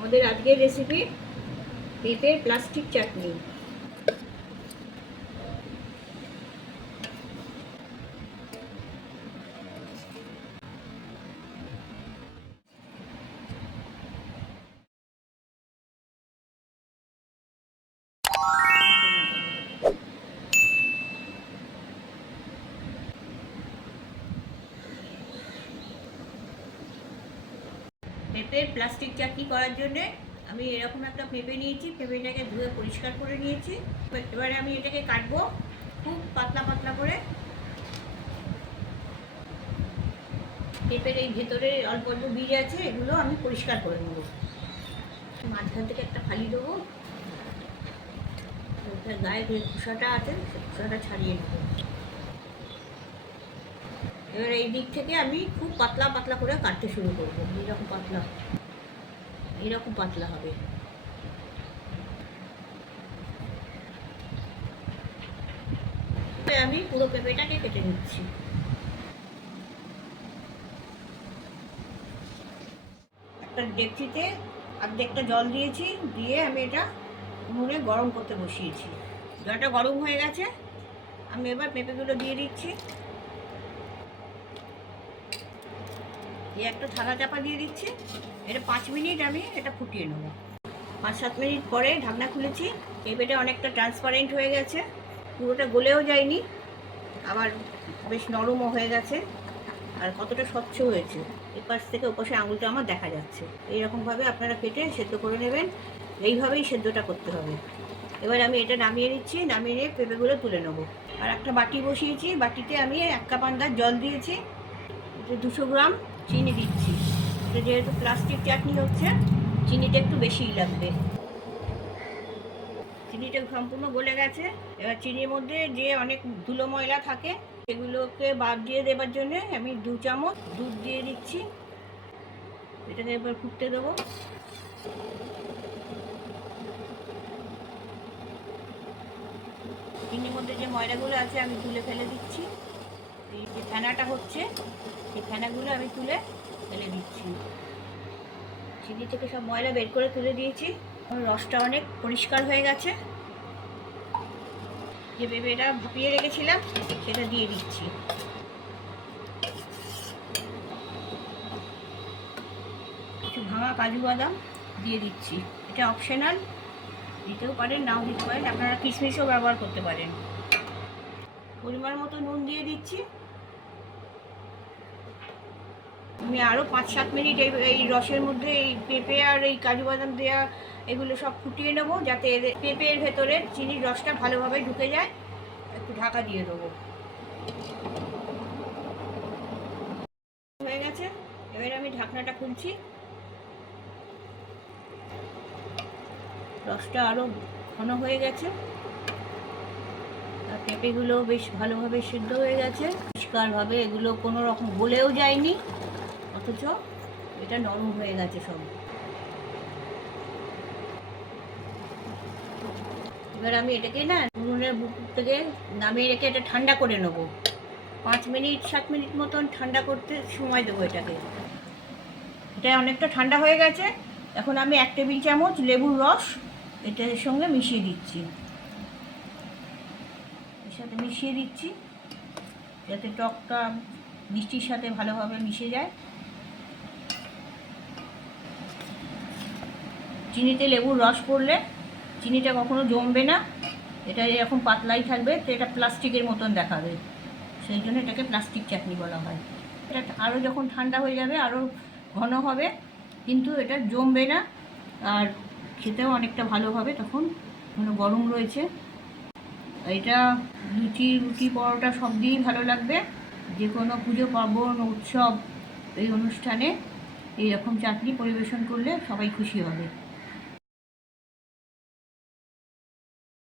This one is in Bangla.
আমাদের আজকের রেসিপি পেঁপের প্লাস্টিক চাটনি পেঁপের প্লাস্টিক চাটনি করার জন্যে আমি এরকম একটা পেঁপে নিয়েছি পেঁপেটাকে ধুয়ে পরিষ্কার করে নিয়েছি। এবারে আমি এটাকে কাটবো খুব পাতলা পাতলা করে। পেঁপের এই ভেতরে অল্প অল্প বীজ আছে, এগুলো আমি পরিষ্কার করে নেব। মাঝখান থেকে একটা ফালি দেবো। গায়ে যে খোসাটা আছে খোসাটা ছাড়িয়ে নেব। এবার এই দিক থেকে আমি খুব পাতলা পাতলা করে কাটতে শুরু করব। এইরকম পাতলা। এইরকম পাতলা হবে। আমি পুরো পেঁপেটাকে কেটে নিচ্ছি। একটা ডেকচিতে অর্ধেকটা জল দিয়েছি, দিয়ে আমি এটা উনুনে গরম করতে বসিয়েছি। জলটা গরম হয়ে গেছে। আমি এবার পেঁপেগুলো দিয়ে দিচ্ছি। দিয়ে একটা থালা চাপা দিয়ে দিচ্ছি। এটা পাঁচ মিনিট আমি এটা ফুটিয়ে নেব। পাঁচ, সাত মিনিট পরে ঢাকনা খুলেছি। পেঁপেটা অনেকটা ট্রান্সপারেন্ট হয়ে গেছে। পুরোটা গলেও যায়নি। আবার বেশ নরমও হয়ে গেছে। আর কতটা স্বচ্ছ হয়েছে। এপাশ থেকে ওপাশে আঙুলটা আমার দেখা যাচ্ছে। এইরকমভাবে আপনারা কেটে সেদ্ধ করে নেবেন। এইভাবেই সেদ্ধটা করতে হবে। এবার আমি এটা নামিয়ে নিচ্ছি। নামিয়ে নিয়ে পেঁপেগুলো তুলে নেব। আর একটা বাটি বসিয়েছি। বাটিতে আমি এক কাপ আন্দাজ জল দিয়েছি। দুশো গ্রাম। চিনি দিচ্ছি। এটা যেহেতু প্লাস্টিক চাটনি হচ্ছে, চিনিটা একটু বেশিই লাগবে। চিনিটা সম্পূর্ণ গলে গেছে। এবার চিনির মধ্যে যে অনেক ধুলো ময়লা থাকে, সেগুলোকে বাদ দিয়ে দেবার জন্য আমি দু চামচ দুধ দিয়ে দিচ্ছি। এটাকে এবার ফুটতে দেবো। চিনির মধ্যে যে ময়লাগুলো আছে, আমি তুলে ফেলে দিচ্ছি। এই যে ফেনাটা হচ্ছে এই ফেনাগুলো আমি তুলে ফেলে দিচ্ছি। চিনি থেকে সব ময়লা বের করে তুলে দিয়েছি। রসটা অনেক পরিষ্কার হয়ে গেছে। যে পেঁপেটা ভাপিয়ে রেখেছিলাম, সেটা দিয়ে দিচ্ছি। কিছু ভাঙা কাজু বাদাম দিয়ে দিচ্ছি। এটা অপশনাল দিতেও পারেন, নাও দিতে পারেন। আপনারা কিশমিশও ব্যবহার করতে পারেন। পরিমাণ মতো নুন দিয়ে দিচ্ছি। আমি আরও পাঁচ, সাত মিনিট এই এই রসের মধ্যে এই পেঁপে আর এই কাজু বাদাম দেওয়া এগুলো সব ফুটিয়ে নেব যাতে পেঁপের ভেতরে চিনির রসটা ভালোভাবে ঢুকে যায়। একটু ঢাকা দিয়ে দেবো। হয়ে গেছে। এবার আমি ঢাকনাটা খুলছি। রসটা আরও ঘন হয়ে গেছে। আর পেঁপেগুলো বেশ ভালোভাবে সিদ্ধ হয়ে গেছে। পরিষ্কারভাবে এগুলো কোনো রকম গলেও যায়নি। অথচ এটা নরম হয়ে গেছে সব। এবার আমি এটাকে না উনুনের বুকুর থেকে নামিয়ে রেখে এটা ঠান্ডা করে নেব। পাঁচ মিনিট, সাত মিনিট মতন ঠান্ডা করতে সময় দেবো এটাকে। এটা অনেকটা ঠান্ডা হয়ে গেছে। এখন আমি এক টেবিল চামচ লেবুর রস এটার সঙ্গে মিশিয়ে দিচ্ছি। এর সাথে মিশিয়ে দিচ্ছি। যাতে টকটা মিষ্টির সাথে ভালোভাবে মিশে যায়। চিনিতে লেবুর রস পড়লে চিনিটা কখনো জমবে না। এটা এরকম পাতলাই থাকবে, তো এটা প্লাস্টিকের মতন দেখাবে। সেই জন্য এটাকে প্লাস্টিক চাটনি বলা হয়। এটা আরও যখন ঠান্ডা হয়ে যাবে আরও ঘন হবে, কিন্তু এটা জমবে না। আর খেতেও অনেকটা ভালো হবে তখন, কোনো গরম রয়েছে। এটা লুচি, রুটি, পরোটা সব দিয়েই ভালো লাগবে। যে কোনো পুজো, পার্বণ, উৎসব, এই অনুষ্ঠানে এইরকম চাটনি পরিবেশন করলে সবাই খুশি হবে।